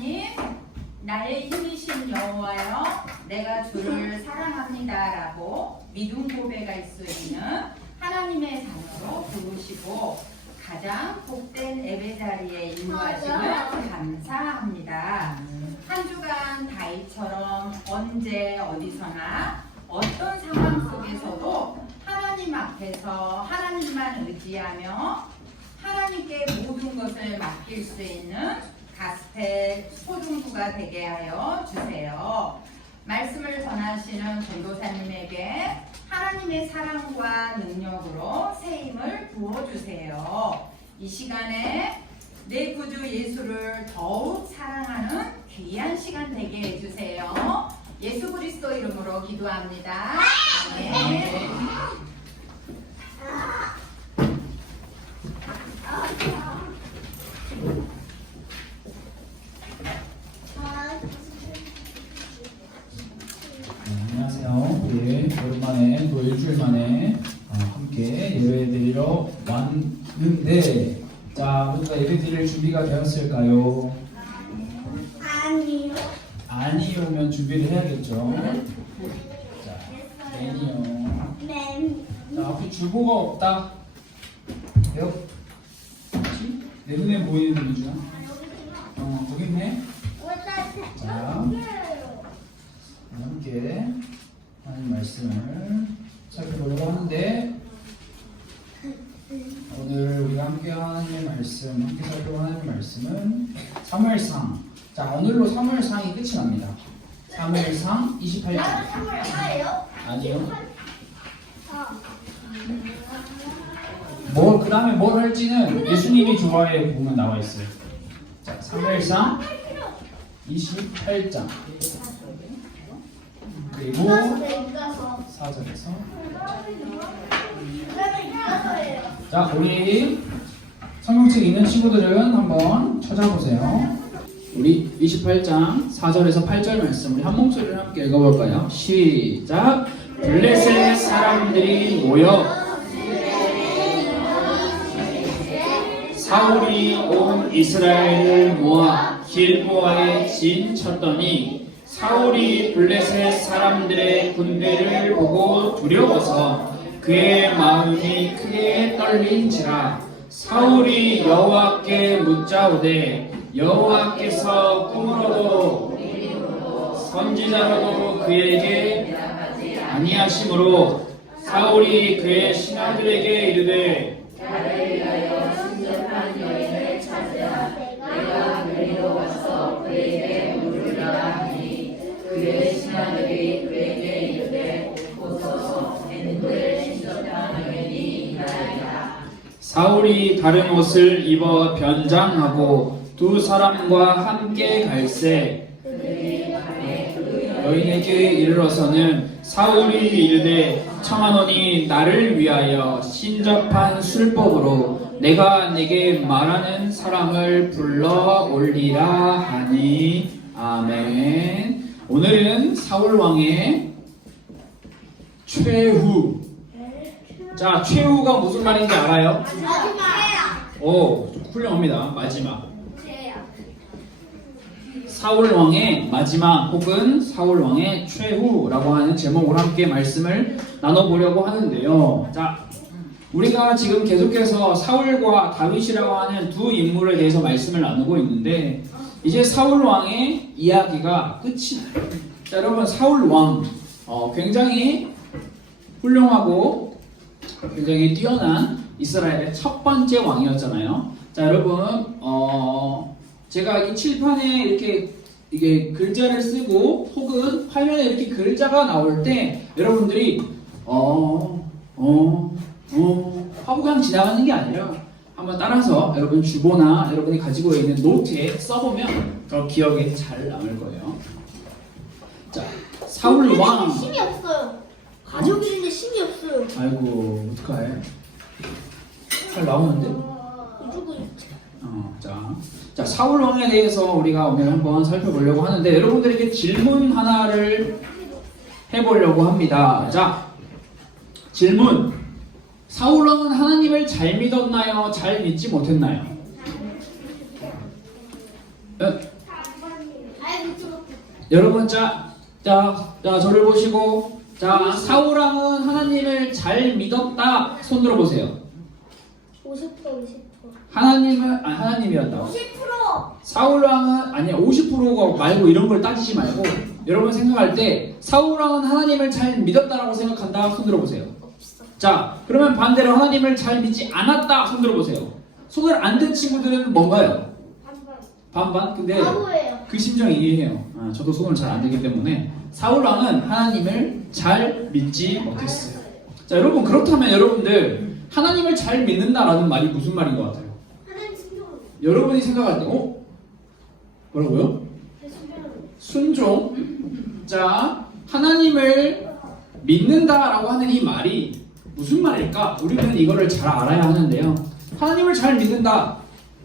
하나님, 나의 힘이신 여호와여, 내가 주를 사랑합니다라고 믿음 고백할 수 있는 하나님의 자녀로 부르시고 가장 복된 예배 자리에 인도하시면 감사합니다. 한 주간 다윗처럼 언제 어디서나 어떤 상황 속에서도 하나님 앞에서 하나님만 의지하며 하나님께 모든 것을 맡길 수 있는 가스펠 소중부가 되게 하여 주세요. 말씀을 전하시는 전도사님에게 하나님의 사랑과 능력으로 새 힘을 부어주세요. 이 시간에 내 구주 예수를 더욱 사랑하는 귀한 시간 되게 해주세요. 예수 그리스도 이름으로 기도합니다. 아멘. 안녕하세요. 우리 오랜만에 또 일주일 만에 함께 예배드리러 왔는데, 자, 모두가 예배드릴 준비가 되었을까요? 아니요. 아니오면 준비를 해야겠죠. 자, 아니요. 자, 앞에 주보가 없다. 내 눈에 보이는 분이죠. 거기 있네. 자, 함께 하나님 말씀을 살펴보려고 하는데, 오늘 우리가 함께 하나님의 말씀, 함께 살펴볼 하나님의 말씀은 사무엘상. 자, 오늘로 사무엘상이 끝이 납니다. 사무엘상 28장. 아니요. 그 다음에 뭘 할지는 예수님이 좋아해 보면 나와 있어요. 자, 사무엘상 28장. 그리고 4절에서. 자, 우리 성경책 있는 친구들은 한번 찾아보세요. 우리 28장 4절에서 8절 말씀 우리 한 목소리를 함께 읽어볼까요? 시작. 블레셋 사람들이 모여 사울이 온 이스라엘을 모아 길보아에 진쳤더니 사울이 블레셋 사람들의 군대를 보고 두려워서 그의 마음이 크게 떨린지라. 사울이 여호와께 묻자오되 여호와께서 꿈으로도 선지자로도 그에게 아니하심으로 사울이 그의 신하들에게 이르되 나를 위하여 신접한 여인을 찾으라. 내가 그리로 와서 그에게 물으리라 하니 그의 신하들이 그에게 이르되 보소서 누구를 신접한 여인이 이나이다. 사울이 다른 옷을 입어 변장하고 두 사람과 함께 갈새 여인에게 이르러서는 사울이 이르되 청하노니 나를 위하여 신접한 술법으로 내가 내게 말하는 사람을 불러 올리라 하니. 아멘. 오늘은 사울 왕의 최후. 자, 최후가 무슨 말인지 알아요? 오, 훌륭합니다. 마지막. 사울 왕의 마지막 혹은 사울 왕의 최후라고 하는 제목으로 함께 말씀을 나눠보려고 하는데요. 자, 우리가 지금 계속해서 사울과 다윗이라고 하는 두 인물에 대해서 말씀을 나누고 있는데, 이제 사울 왕의 이야기가 끝이 나요. 자, 여러분, 사울 왕 굉장히 훌륭하고 굉장히 뛰어난 이스라엘의 첫 번째 왕이었잖아요. 자, 여러분, 제가 이 칠판에 이게 글자를 쓰고 혹은 화면에 이렇게 글자가 나올 때 여러분들이 하고 그냥 지나가는 게 아니라 한번 따라서 여러분 주보나 여러분이 가지고 있는 노트에 써보면 더 기억에 잘 남을 거예요. 자, 사울 왕. 힘이 없어요. 가지고 있는데 힘이 없어요. 아이고, 어떡해. 잘 나오는데? 이러고 있지. 자, 사울 왕에 대해서 우리가 오늘 한번 살펴보려고 하는데, 여러분들에게 질문 하나를 해보려고 합니다. 자, 질문. 사울 왕은 하나님을 잘 믿었나요? 잘 믿지 못했나요? 여러분 자 저를 보시고 자 사울왕은 하나님을 잘 믿었다. 손 들어보세요. 50%. 하나님이었다. 50%. 사울왕은 아니야 50%가 말고 이런 걸 따지지 말고 여러분 생각할 때 사울왕은 하나님을 잘 믿었다라고 생각한다. 손 들어보세요. 없어. 자 그러면 반대로 하나님을 잘 믿지 않았다. 손 들어보세요. 손을 안 든 친구들은 뭔가요? 반반? 근데 바보예요. 그 심정 이해해요. 저도 손을 잘 안 들기 때문에 사울왕은 하나님을 잘 믿지 못했어요. 자 여러분 그렇다면 여러분들 하나님을 잘 믿는다라는 말이 무슨 말인 것 같아요? 하나님 순종. 여러분이 생각할 때 뭐라고요? 순종. 자 하나님을 믿는다라고 하는 이 말이 무슨 말일까? 우리는 이거를 잘 알아야 하는데요. 하나님을 잘 믿는다.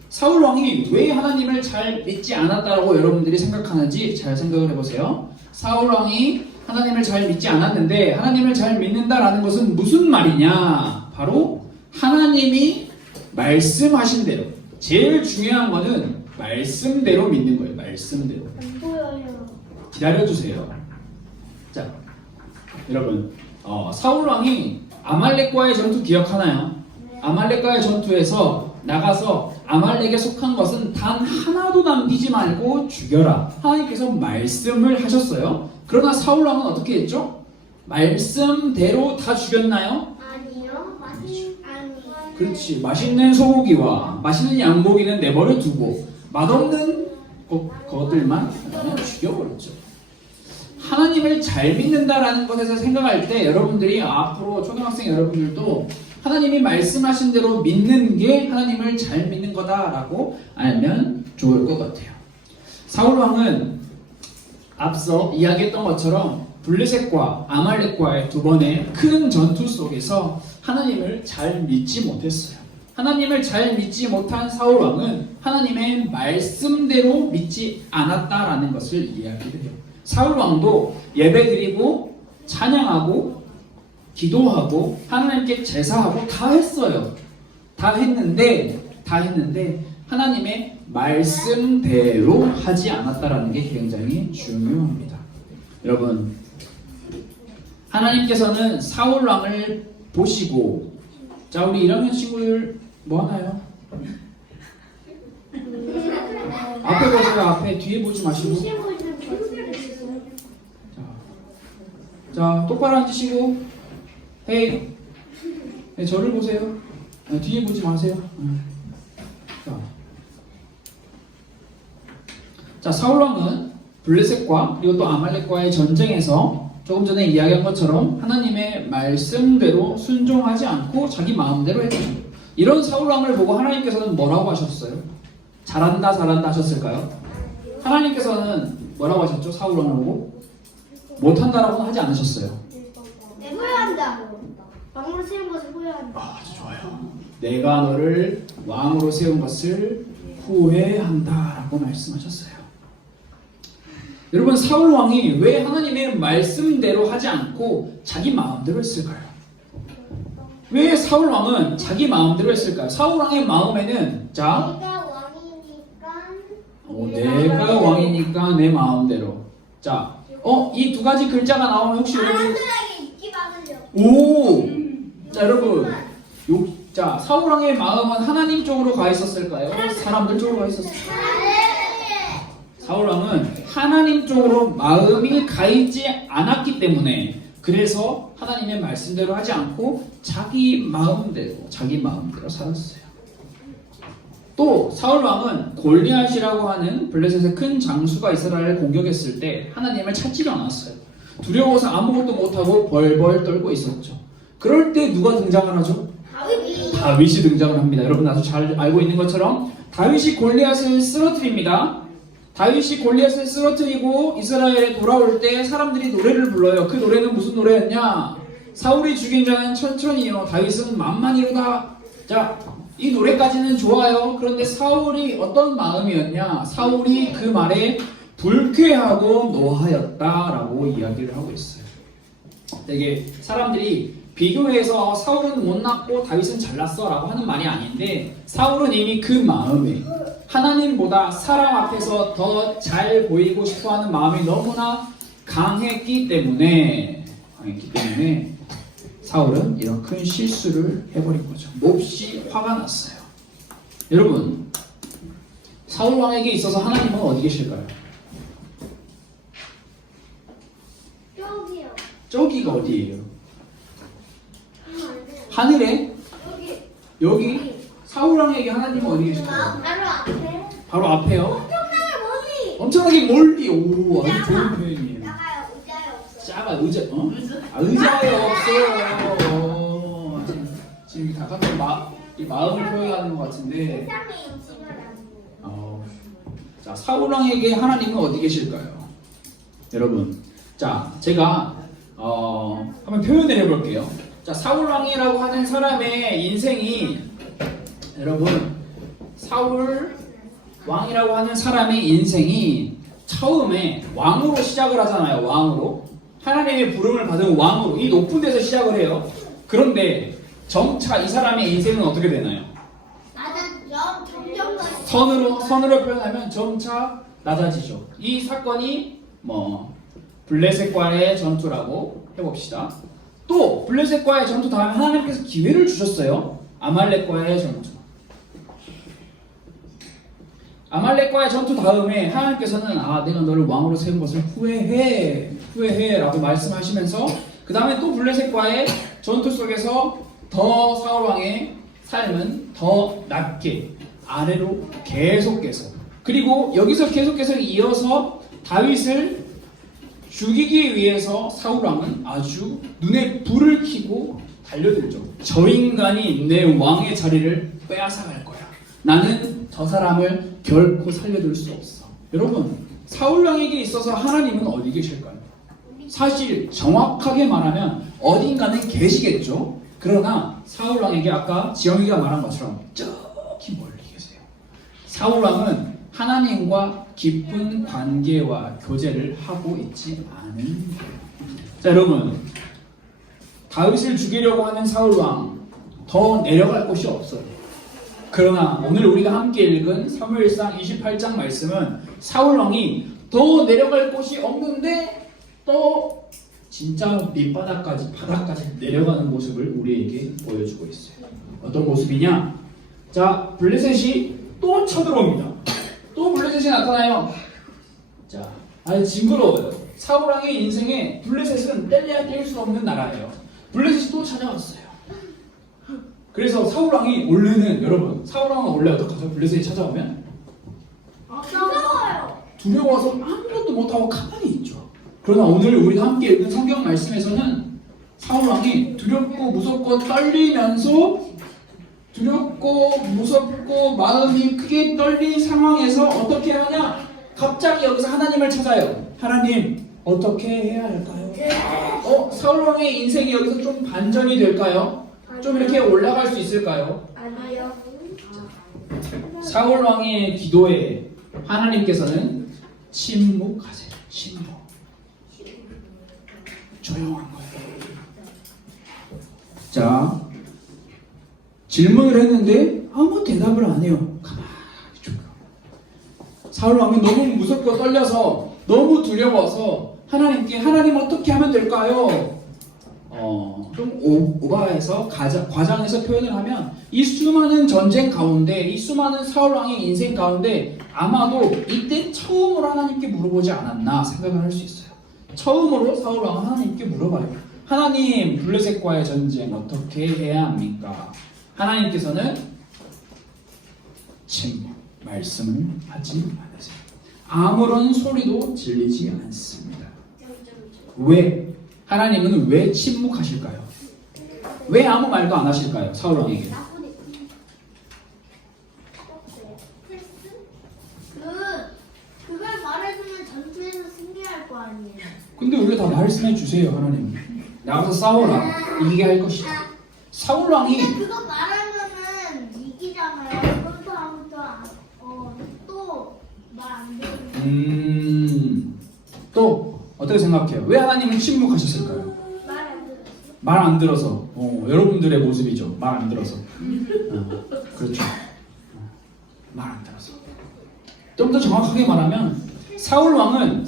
사울 왕이 왜 하나님을 잘 믿지 않았다라고 여러분들이 생각하는지 잘 생각을 해보세요. 사울 왕이 하나님을 잘 믿지 않았는데 하나님을 잘 믿는다라는 것은 무슨 말이냐? 바로 하나님이 말씀하신 대로. 제일 중요한 거는 말씀대로 믿는 거예요. 말씀대로. 안 보여요. 기다려주세요. 자, 여러분 사울 왕이 아말렉과의 전투 기억하나요? 아말렉과의 전투에서 나가서 아말렉에 속한 것은 단 하나도 남기지 말고 죽여라. 하나님께서 말씀을 하셨어요. 그러나 사울 왕은 어떻게 했죠? 말씀대로 다 죽였나요? 아니요. 아니. 그렇지. 맛있는 소고기와 맛있는 양고기는 내버려 두고 맛없는 것들만 그냥 죽여버렸죠. 하나님을 잘 믿는다라는 것에서 생각할 때 여러분들이 앞으로 초등학생 여러분들도 하나님이 말씀하신 대로 믿는 게 하나님을 잘 믿는 거다라고 알면 좋을 것 같아요. 사울 왕은 앞서 이야기했던 것처럼 블레셋과 아말렉과의 두 번의 큰 전투 속에서 하나님을 잘 믿지 못했어요. 하나님을 잘 믿지 못한 사울 왕은 하나님의 말씀대로 믿지 않았다라는 것을 이야기해요. 사울 왕도 예배드리고 찬양하고 기도하고 하나님께 제사하고 다 했어요. 다 했는데 하나님의 말씀대로 하지 않았다라는 게 굉장히 중요합니다. 여러분 하나님께서는 사울 왕을 보시고 자 우리 1학년 친구들 뭐 하나요? 앞에 보세요. 앞에 뒤에 보지 마시고 자 똑바로 앉으시고 헤이 네, 저를 보세요. 뒤에 보지 마세요. 자 사울왕은 블레셋과 그리고 또 아말렉과의 전쟁에서 조금 전에 이야기한 것처럼 하나님의 말씀대로 순종하지 않고 자기 마음대로 했죠. 이런 사울왕을 보고 하나님께서는 뭐라고 하셨어요? 잘한다 하셨을까요? 하나님께서는 뭐라고 하셨죠? 사울왕을 보고 못한다라고는 하지 않으셨어요. 후회한다. 왕으로 세운 것을 후회한다. 아주 좋아요. 내가 너를 왕으로 세운 것을 후회한다라고 말씀하셨어요. 여러분 사울 왕이 왜 하나님의 말씀대로 하지 않고 자기 마음대로 했을까요? 왜 사울 왕은 자기 마음대로 했을까요? 사울 왕의 마음에는 자 내가 왕이니까 내 마음대로. 자, 이 두 가지 글자가 나오면 혹시 여러분 오! 자 여러분 자 사울 왕의 마음은 하나님 쪽으로 가 있었을까요? 사람들 쪽으로 가 있었을까요? 사울 왕은 하나님 쪽으로 마음이 가 있지 않았기 때문에 그래서 하나님의 말씀대로 하지 않고 자기 마음대로 살았어요. 또 사울 왕은 골리앗이라고 하는 블레셋의 큰 장수가 이스라엘을 공격했을 때 하나님을 찾지도 않았어요. 두려워서 아무것도 못하고 벌벌 떨고 있었죠. 그럴 때 누가 등장을 하죠? 다윗이 등장을 합니다. 여러분 아주 잘 알고 있는 것처럼 다윗이 골리앗을 쓰러뜨립니다. 다윗이 골리앗을 쓰러뜨리고 이스라엘에 돌아올 때 사람들이 노래를 불러요. 그 노래는 무슨 노래였냐? 사울이 죽인 자는 천천히요, 다윗은 만만히로다. 자, 이 노래까지는 좋아요. 그런데 사울이 어떤 마음이었냐? 사울이 그 말에 불쾌하고 노하였다라고 이야기를 하고 있어요. 되게 사람들이 비교해서 사울은 못났고 다윗은 잘났어 라고 하는 말이 아닌데 사울은 이미 그 마음에 하나님보다 사람 앞에서 더 잘 보이고 싶어하는 마음이 너무나 강했기 때문에 사울은 이런 큰 실수를 해버린 거죠. 몹시 화가 났어요. 여러분, 사울 왕에게 있어서 하나님은 어디 계실까요? 여기요. 저기가 어디예요? 안 돼요. 하늘에? 여기. 여기? 사울 왕에게 하나님은 어디 계실까요? 바로 앞에. 바로 앞에요? 엄청나게 멀리. 엄청나게 멀리. 오, 아주 좋은 표현이에요. 나가요. 의자에 없어. 작아, 의자, 어? 아, 의자에 없어요. 지금 다 같은 이 마음을 표현하는 것 같은데. 세상에 음식을 안 먹어요. 자, 사울 왕에게 하나님은 어디 계실까요? 여러분, 자, 제가 한번 표현을 해볼게요. 자, 사울 왕이라고 하는 사람의 인생이 여러분, 사울 왕이라고 하는 사람의 인생이 처음에 왕으로 시작을 하잖아요. 왕으로. 하나님의 부름을 받은 왕으로 이 높은 데서 시작을 해요. 그런데 점차 이 사람의 인생은 어떻게 되나요? 나는 점점 선으로 표현하면 점차 낮아지죠. 이 사건이 블레셋과의 전투라고 해봅시다. 또 블레셋과의 전투 다음에 하나님께서 기회를 주셨어요. 아말렉과의 전투. 아말렉과의 전투 다음에 하나님께서는 내가 너를 왕으로 세운 것을 후회해 라고 말씀하시면서 그 다음에 또 블레셋과의 전투 속에서 더 사울 왕의 삶은 더 낮게 아래로 계속해서 그리고 여기서 계속해서 이어서 다윗을 죽이기 위해서 사울 왕은 아주 눈에 불을 켜고 달려들죠. 저 인간이 내 왕의 자리를 빼앗아갈 거야. 나는 저 사람을 결코 살려둘 수 없어. 여러분, 사울 왕에게 있어서 하나님은 어디 계실까요? 사실 정확하게 말하면 어딘가는 계시겠죠. 그러나 사울 왕에게 아까 지영이가 말한 것처럼 저기 멀리 계세요. 사울 왕은 하나님과 깊은 관계와 교제를 하고 있지 않은 거예요. 자, 여러분, 다윗을 죽이려고 하는 사울 왕 더 내려갈 곳이 없어요. 그러나 오늘 우리가 함께 읽은 사무엘상 28장 말씀은 사울 왕이 더 내려갈 곳이 없는데 또 진짜 밑바닥까지 바닥까지 내려가는 모습을 우리에게 보여주고 있어요. 어떤 모습이냐? 자, 블레셋이 또 쳐들어옵니다. 또 블레셋이 나타나요. 자, 아주 징그러워요. 사울 왕의 인생에 블레셋은 뗄래야 뗄 수 없는 나라예요. 블레셋이 또 찾아왔어요. 그래서 사울 왕이 원래는 여러분, 사울 왕은 원래 어떡하죠? 블레셋이 찾아오면 무서워요. 두려워서 아무것도 못하고 가만히 있죠. 그러나 오늘 우리가 함께 읽은 성경 말씀에서는 사울 왕이 두렵고 무섭고 떨리면서 두렵고 무섭고 마음이 크게 떨린 상황에서 어떻게 하냐? 갑자기 여기서 하나님을 찾아요. 하나님, 어떻게 해야 할까요? 사울 왕의 인생이 여기서 좀 반전이 될까요? 좀 이렇게 올라갈 수 있을까요? 아니요. 사울 왕의 기도에 하나님께서는 침묵하세요. 침묵. 조용한 거예요. 자, 질문을 했는데 아무 대답을 안 해요. 가만히 조용. 사울 왕은 너무 무섭고 떨려서 너무 두려워서 하나님께 하나님 어떻게 하면 될까요? 좀 오바해서 과장해서 표현을 하면 이 수많은 전쟁 가운데 이 수많은 사울 왕의 인생 가운데 아마도 이때 처음으로 하나님께 물어보지 않았나 생각을 할 수 있어요. 처음으로 사울 왕은 하나님께 물어봐요. 하나님, 블레셋과의 전쟁 어떻게 해야 합니까? 하나님께서는 침묵, 말씀을 하지 않으세요. 아무런 소리도 들리지 않습니다. 왜? 하나님은 왜 침묵하실까요? 왜 아무 말도 안 하실까요? 사울 왕에게. 그걸 말해주면 전투에서 승리할 거 아니에요. 근데 왜 다 말씀해 주세요, 하나님. 나가서 싸워라. 이기게 할 것이다. 사울 왕이 근데 그거 말하면은 이기잖아요. 그렇다부터 또 말 안 되는. 또 어떻게 생각해요? 왜 하나님은 침묵하셨을까요? 말 안 되는. 말 안 들어서 여러분들의 모습이죠. 말 안 들어서 그렇죠. 말 안 들어서. 좀 더 정확하게 말하면 사울 왕은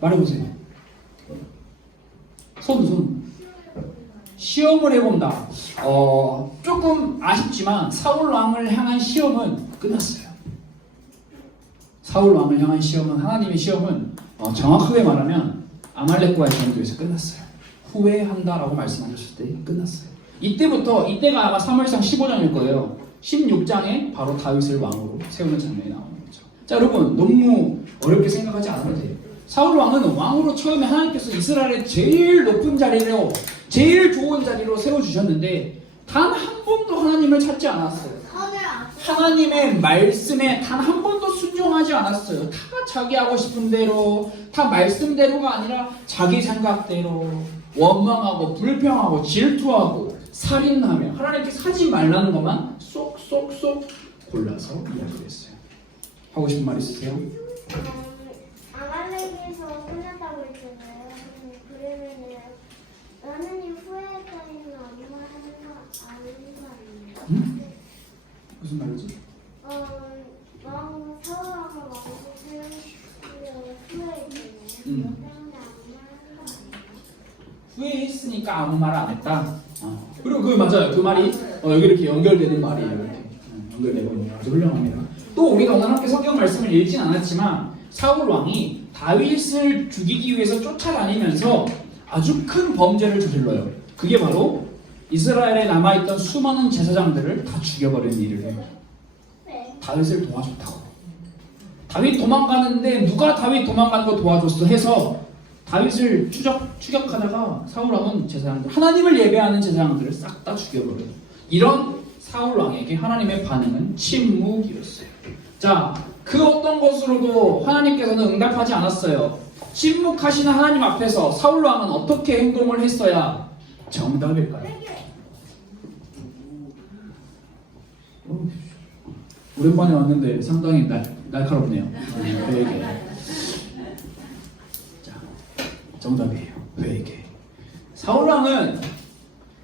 말해보세요. 손 시험을 해본다. 조금 아쉽지만 사울 왕을 향한 시험은 끝났어요. 사울 왕을 향한 시험은 하나님의 시험은 정확하게 말하면 아말렉과의 전투에서 끝났어요. 후회한다라고 말씀하셨을 때 끝났어요. 이때가 아마 사무엘상 15장일 거예요. 16장에 바로 다윗을 왕으로 세우는 장면이 나오는 거죠. 자, 여러분 너무 어렵게 생각하지 않아도 돼요. 사울 왕은 왕으로 처음에 하나님께서 이스라엘의 제일 높은 자리로, 제일 좋은 자리로 세워주셨는데 단 한 번도 하나님을 찾지 않았어요. 하나님의 말씀에 단 한 번도 순종하지 않았어요. 다 자기 하고 싶은 대로, 다 말씀대로가 아니라 자기 생각대로 원망하고 불평하고 질투하고 살인하며 하나님께서 하지 말라는 것만 쏙쏙쏙 골라서 이야기를 했어요. 하고 싶은 말 있으세요? 아말렉에서 끝났다고 했잖아요. 그러면은 하나님 후회했다는 엄마 하는 거 아닌 거 아니에요? 응? 무슨 말이지? 왕 사울왕을 왕으로 세우시려고 후회했잖아요. 응. 그것 때문에 엄마 하는 거 아니에요? 후회했으니까 아무 말 안 했다. 그리고 맞아요. 그 말이 여기 이렇게 연결되는 말이에요. 이렇게 연결되고 있네요. 아주 훌륭합니다. 또 우리가 오늘 함께 성경 말씀을 읽진 않았지만 사울 왕이 다윗을 죽이기 위해서 쫓아다니면서 아주 큰 범죄를 저질러요. 그게 바로 이스라엘에 남아있던 수많은 제사장들을 다 죽여버리는 일을 해요. 다윗을 도와줬다고. 다윗 도망가는데 누가 다윗 도망가는 거 도와줬어 해서 다윗을 추격하다가 사울 왕은 제사장들, 하나님을 예배하는 제사장들을 싹 다 죽여버려요. 이런 사울 왕에게 하나님의 반응은 침묵이었어요. 자, 그 어떤 것으로도 하나님께서는 응답하지 않았어요. 침묵하시는 하나님 앞에서 사울 왕은 어떻게 행동을 했어야 정답일까요? 오랜만에 왔는데 상당히 날카롭네요. 회개. 자, 정답이에요. 회개. 사울 왕은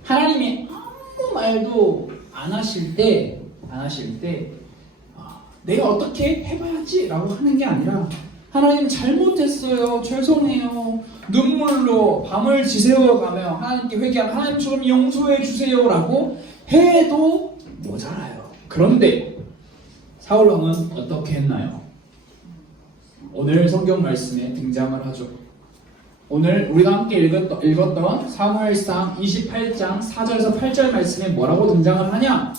하나님이 아무 말도 안 하실 때 내가 어떻게 해봐야지라고 하는 게 아니라 하나님 잘못했어요. 죄송해요. 눈물로 밤을 지새워가며 하나님께 회개하면 하나님처럼 용서해 주세요라고 해도 모자라요. 그런데 사울 왕은 어떻게 했나요? 오늘 성경 말씀에 등장을 하죠. 오늘 우리가 함께 읽었던 사무엘상 28장 4절에서 8절 말씀에 뭐라고 등장을 하냐?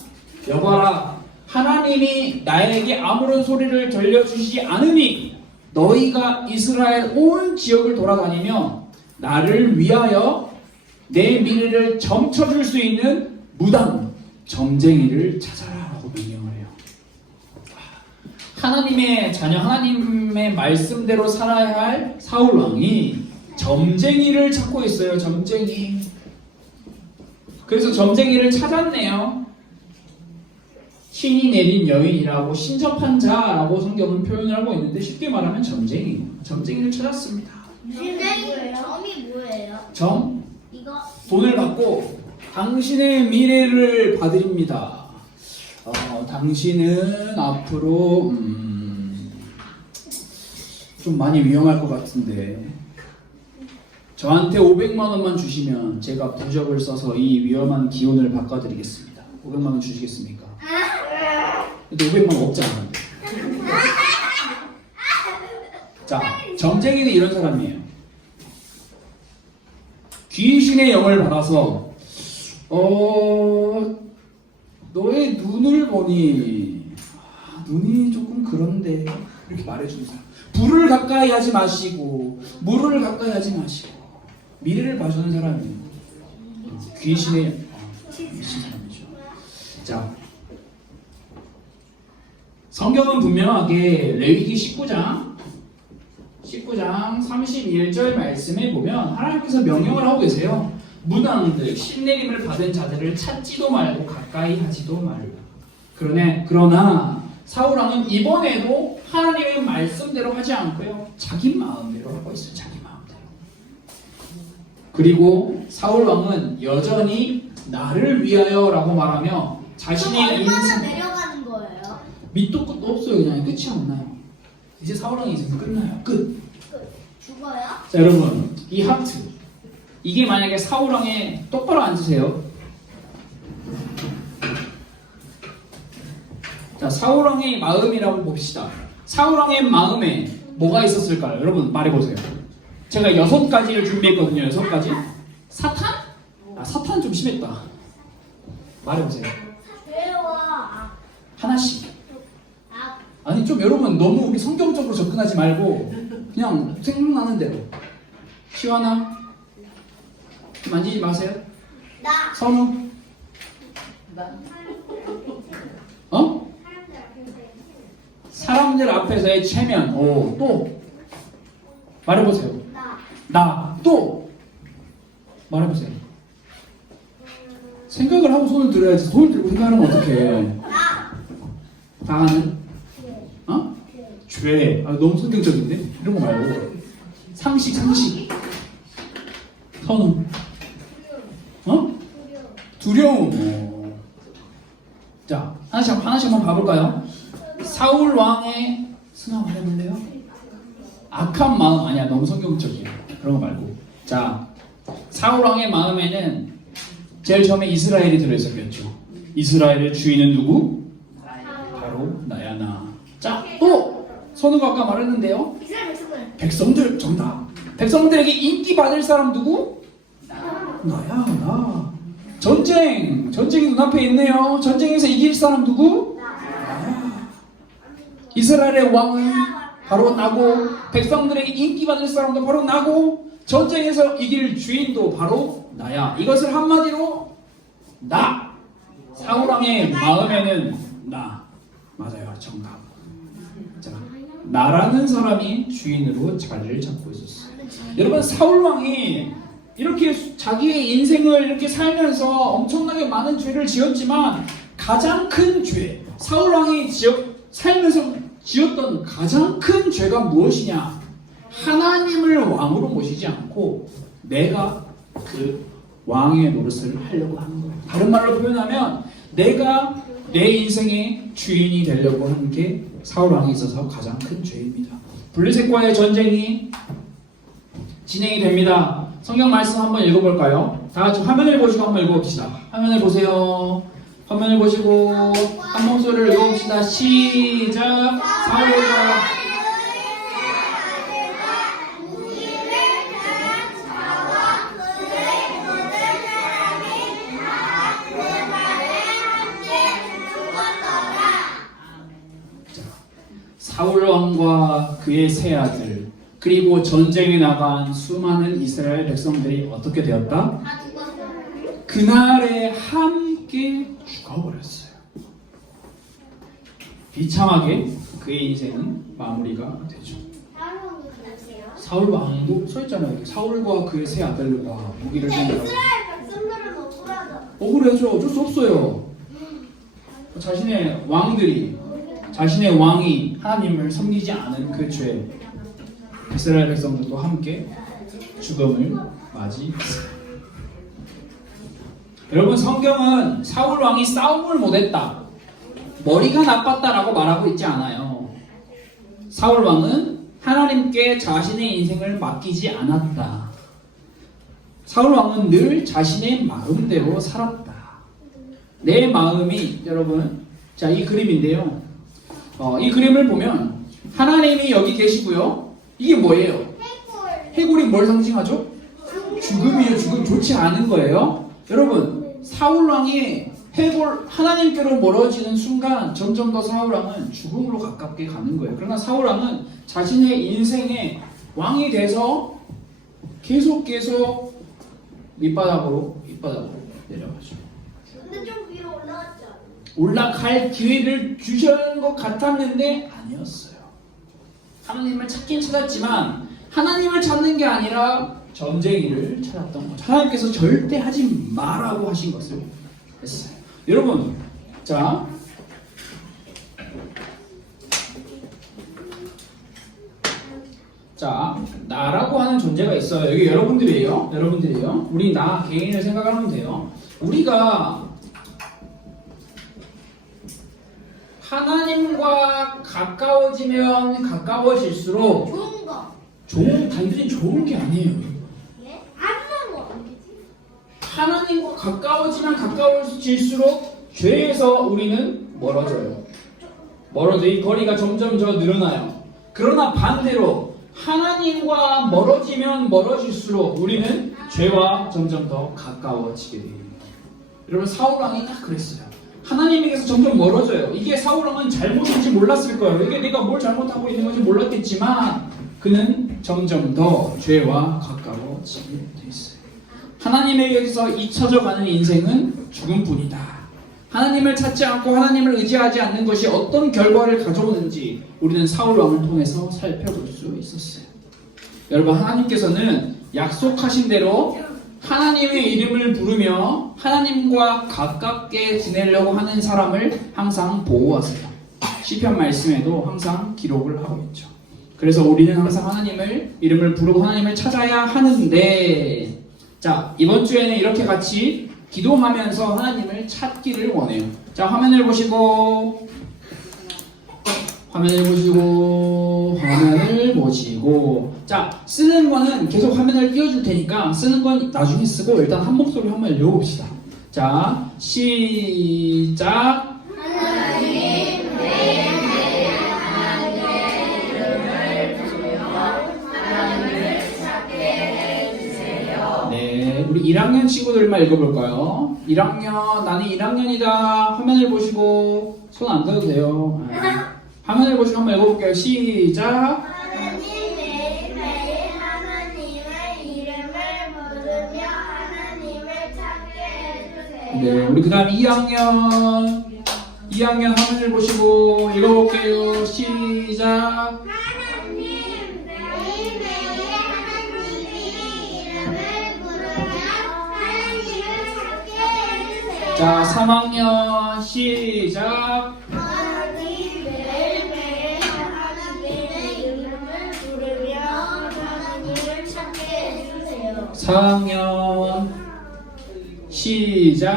여봐라, 하나님이 나에게 아무런 소리를 들려주시지 않으니 너희가 이스라엘 온 지역을 돌아다니며 나를 위하여 내 미래를 점쳐줄 수 있는 무당 점쟁이를 찾아라라고 명령을 해요. 하나님의 자녀, 하나님의 말씀대로 살아야 할 사울 왕이 점쟁이를 찾고 있어요. 점쟁이. 그래서 점쟁이를 찾았네요. 신이 내린 여인이라고, 신접한 자라고 성경은 표현을 하고 있는데 쉽게 말하면 점쟁이를 찾았습니다. 선생님, 점이 뭐예요? 점? 이거 돈을 받고 당신의 미래를 봐드립니다. 당신은 앞으로 좀 많이 위험할 것 같은데 저한테 500만 원만 주시면 제가 부적을 써서 이 위험한 기운을 바꿔드리겠습니다. 500만 원 주시겠습니까? 근데 500만 원 없잖아. 자, 점쟁이는 이런 사람이에요. 귀신의 영을 받아서 너의 눈을 보니 눈이 조금 그런데 이렇게 말해주는 사람. 불을 가까이 하지 마시고 물을 가까이 하지 마시고 미래를 봐주는 사람이에요. 귀신의 미친 사람이죠. 자, 성경은 분명하게 레위기 19장 31절 말씀에 보면 하나님께서 명령을 하고 계세요. 무당들, 신내림을 받은 자들을 찾지도 말고 가까이 하지도 말라. 그러나 사울왕은 이번에도 하나님의 말씀대로 하지 않고요, 자기 마음대로 하고 있어요. 자기 마음대로. 그리고 사울 왕은 여전히 나를 위하여라고 말하며 자신의 얼마나 인생 내려가는 거예요? 밑도 끝도 없어요. 그냥 끝이 안 나요. 이제 사울 왕의 인생 끝나요. 끝. 죽어요? 자 여러분 이 하트 이게 만약에 사울 왕의 똑바로 앉으세요. 자 사울 왕의 마음이라고 봅시다. 사울 왕의 마음에 뭐가 있었을까요? 여러분 말해보세요. 제가 6가지를 준비했거든요. 6가지. 사탄? 아 사탄 좀 심했다. 말해보세요. 죄와 하나씩. 악. 아니 좀 여러분 너무 우리 성경적으로 접근하지 말고 그냥 생각나는 대로. 시원아 만지지 마세요. 나. 선우 어? 사람들 앞에서의 체면. 오, 또 말해보세요. 나 또 말해보세요. 생각을 하고 손을 들어야지. 손을 들고 생각하면 어떡해. 당하는 어? 죄. 아, 너무 선정적인데? 이런 거 말고 상식. 선우 어? 두려움. 자, 하나씩 한번 봐볼까요? 사울 왕의 순화 말해볼래요? 악한 마음 아니야. 너무 성경적이야. 그런 거 말고. 자, 사울 왕의 마음에는 제일 처음에 이스라엘이 들어있었겠죠. 이스라엘의 주인은 누구? 바로 나야 나. 자, 또 선우가 아까 말했는데요. 이스라엘 백성들. 백성들 정답. 백성들에게 인기 받을 사람 누구? 나야 나. 전쟁이 눈앞에 있네요. 전쟁에서 이길 사람 누구? 나야. 이스라엘의 왕은 바로 나고 백성들에게 인기 받을 사람도 바로 나고 전쟁에서 이길 주인도 바로 나야. 이것을 한마디로 나. 사울 왕의 마음에는 나. 맞아요. 정답. 자, 나라는 사람이 주인으로 자리를 잡고 있었어요. 여러분 사울 왕이 이렇게 자기의 인생을 이렇게 살면서 엄청나게 많은 죄를 지었지만 가장 큰 죄, 사울 왕이 살면서 지었던 가장 큰 죄가 무엇이냐? 하나님을 왕으로 모시지 않고 내가 그 왕의 노릇을 하려고 하는 거예요. 다른 말로 표현하면 내가 내 인생의 주인이 되려고 하는 게 사울 왕에 있어서 가장 큰 죄입니다. 블레셋과의 전쟁이 진행이 됩니다. 성경 말씀 한번 읽어볼까요? 다 같이 화면을 보시고 한번 읽어봅시다. 화면을 보세요. 화면을 보시고 한 목소리를 읽어봅시다. 시작. 사울과 사울 왕과 그의 세 아들 그리고 전쟁에 나간 수많은 이스라엘 백성들이 어떻게 되었다? 다 죽었어요. 그날에 함께 죽어버렸어요. 비참하게 그의 인생은 마무리가 되죠. 사울 왕도 써있잖아요. 사울과 그의 세 아들과 무기를 준다고. 이스라엘 백성들은 억울하죠. 억울해죠. 어쩔 수 없어요. 자신의 왕이 하나님을 섬기지 않은 그 죄, 이스라엘 백성들도 함께 죽음을 맞이했어요. 여러분 성경은 사울 왕이 싸움을 못했다, 머리가 나빴다라고 말하고 있지 않아요. 사울 왕은 하나님께 자신의 인생을 맡기지 않았다. 사울 왕은 늘 자신의 마음대로 살았다. 내 마음이 여러분, 자, 이 그림인데요. 이 그림을 보면 하나님이 여기 계시고요. 이게 뭐예요? 해골이 뭘 상징하죠? 죽음이에요. 죽음. 좋지 않은 거예요. 여러분, 사울 왕이 해골 하나님께로 멀어지는 순간 점점 더 사울 왕은 죽음으로 가깝게 가는 거예요. 그러나 사울 왕은 자신의 인생의 왕이 돼서 계속 밑바닥으로 내려가죠. 근데 좀 위로 올라갔죠. 올라갈 기회를 주시는 것 같았는데 아니었어요. 하나님을 찾긴 찾았지만 하나님을 찾는 게 아니라 점쟁이를 찾았던 거죠. 하나님께서 절대 하지 마라고 하신 것을 했어요. 여러분, 자, 자, 나라고 하는 존재가 있어요. 여기 여러분들이에요. 여러분들이에요. 우리 나 개인을 생각하면 돼요. 우리가 하나님과 가까워지면 가까워질수록 좋은 거. 단순히 좋은 게 아니에요. 예? 안 먹어. 하나님과 가까워지면 가까워질수록 죄에서 우리는 멀어져요. 이 거리가 점점 더 늘어나요. 그러나 반대로 하나님과 멀어지면 멀어질수록 우리는 죄와 점점 더 가까워지게 돼요. 여러분 사울왕이 딱 그랬어요. 하나님에게서 점점 멀어져요. 이게 사울왕은 잘못인지 몰랐을 거예요. 이게 내가 뭘 잘못하고 있는 건지 몰랐겠지만 그는 점점 더 죄와 가까워지게 됐어요. 하나님에게서 잊혀져가는 인생은 죽음뿐이다. 하나님을 찾지 않고 하나님을 의지하지 않는 것이 어떤 결과를 가져오는지 우리는 사울왕을 통해서 살펴볼 수 있었어요. 여러분 하나님께서는 약속하신 대로 하나님의 이름을 부르며 하나님과 가깝게 지내려고 하는 사람을 항상 보호하세요. 시편 말씀에도 항상 기록을 하고 있죠. 그래서 우리는 항상 하나님을 이름을 부르고 하나님을 찾아야 하는데, 자 이번 주에는 이렇게 같이 기도하면서 하나님을 찾기를 원해요. 자 화면을 보시고 자 쓰는 거는 계속 화면을 띄워줄 테니까 쓰는 건 나중에 쓰고 일단 한 목소리 한번 읽어봅시다. 자 시작. 하나님 매일매일 하나님의 이름을 부르며 하나님을 찾게 해주세요. 네, 우리 1학년 친구들만 읽어볼까요? 1학년, 나는 1학년이다. 화면을 보시고 손 안 대도 돼요. 화면을 보시고 한번 읽어볼게요. 시작. 하나님 매일매일 하나님의 이름을 부르며 하나님을 찾게 해주세요. 네, 우리 그 다음 2학년 화면을 보시고 읽어볼게요. 시작. 하나님 매일매일 하나님의 이름을 부르며 하나님을 찾게 해주세요. 자, 3학년 시작. 하나님 매일매일 하나님의 이름을 부르며 하나님을 찾게 해주세요. 4학년 시작.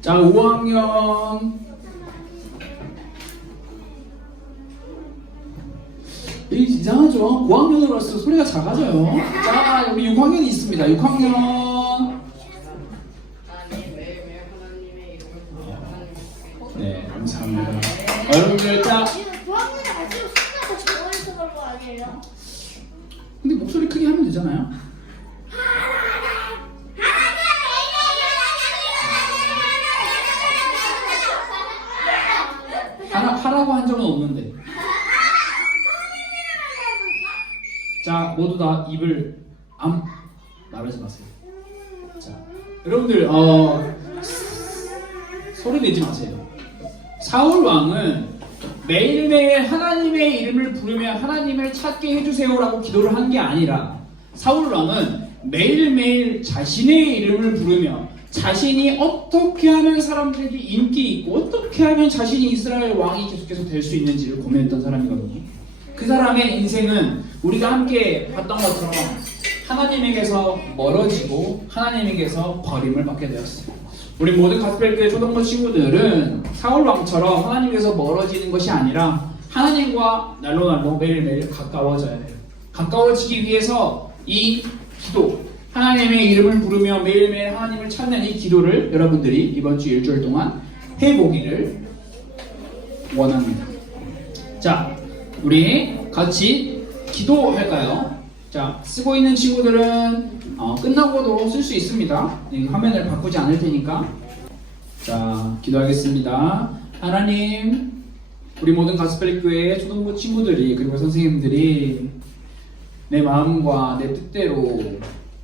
자, 5학년 이게 이상하죠? 5학년으로 갈수록 소리가 작아져요. 자, 여기 6학년이 있습니다. 6학년. 네, 감사합니다. 여러분들, 자, 부학년이 갈수록 소리가 더 적어져서 그런 거 아니에요? 근데 목소리 크게 하면 되잖아요. 하라고 한 적은 없는데. 자, 모두 다 입을 말하지 마세요. 자, 여러분들, 소리 내지 마세요. 사울 왕은 매일매일 하나님의 이름을 부르며 하나님을 찾게 해주세요라고 기도를 한 게 아니라, 사울 왕은 매일매일 자신의 이름을 부르며 자신이 어떻게 하면 사람들에게 인기 있고 어떻게 하면 자신이 이스라엘 왕이 계속해서 될 수 있는지를 고민했던 사람이거든요. 그 사람의 인생은 우리가 함께 봤던 것처럼 하나님에게서 멀어지고 하나님에게서 버림을 받게 되었어요. 우리 모든 가스펠교회 초등부 친구들은 사울 왕처럼 하나님께서 멀어지는 것이 아니라 하나님과 날로 매일매일 가까워져야 해요. 가까워지기 위해서 이 기도, 하나님의 이름을 부르며 매일매일 하나님을 찾는 이 기도를 여러분들이 이번 주 일주일 동안 해보기를 원합니다. 자, 우리 같이 기도할까요? 자, 쓰고 있는 친구들은 끝나고도 쓸 수 있습니다. 화면을 바꾸지 않을 테니까. 자, 기도하겠습니다. 하나님, 우리 모든 가스펠교회 초등부 친구들이 그리고 선생님들이 내 마음과 내 뜻대로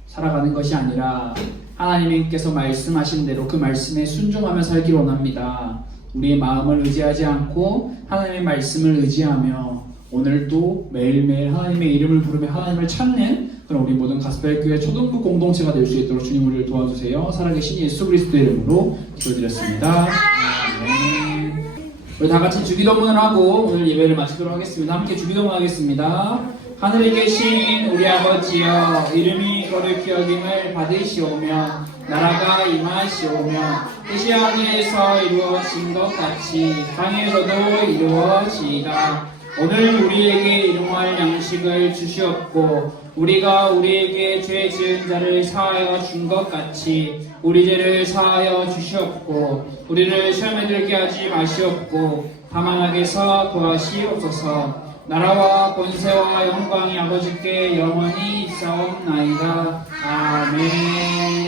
살아가는 것이 아니라 하나님께서 말씀하신 대로 그 말씀에 순종하며 살기 원합니다. 우리의 마음을 의지하지 않고 하나님의 말씀을 의지하며 오늘도 매일매일 하나님의 이름을 부르며 하나님을 찾는 그런 우리 모든 가스펠교회 초등부 공동체가 될 수 있도록 주님 우리를 도와주세요. 살아계신 예수 그리스도의 이름으로 기도드렸습니다. 아멘. 우리 다 같이 주기도문을 하고 오늘 예배를 마치도록 하겠습니다. 함께 주기도문 하겠습니다. 하늘에 계신 우리 아버지여, 이름이 거룩히 여김을 받으시오며 나라가 임하시오며 뜻이 하늘에서 이루어진 것 같이 땅에서도 이루어지이다. 오늘 우리에게 일용할 양식을 주시옵고 우리가 우리에게 죄 지은 자를 사하여 준 것 같이 우리 죄를 사하여 주시옵고 우리를 시험에 들게 하지 마시옵고 다만 악에서 구하시옵소서. 나라와 권세와 영광이 아버지께 영원히 있사옵나이다. 아멘.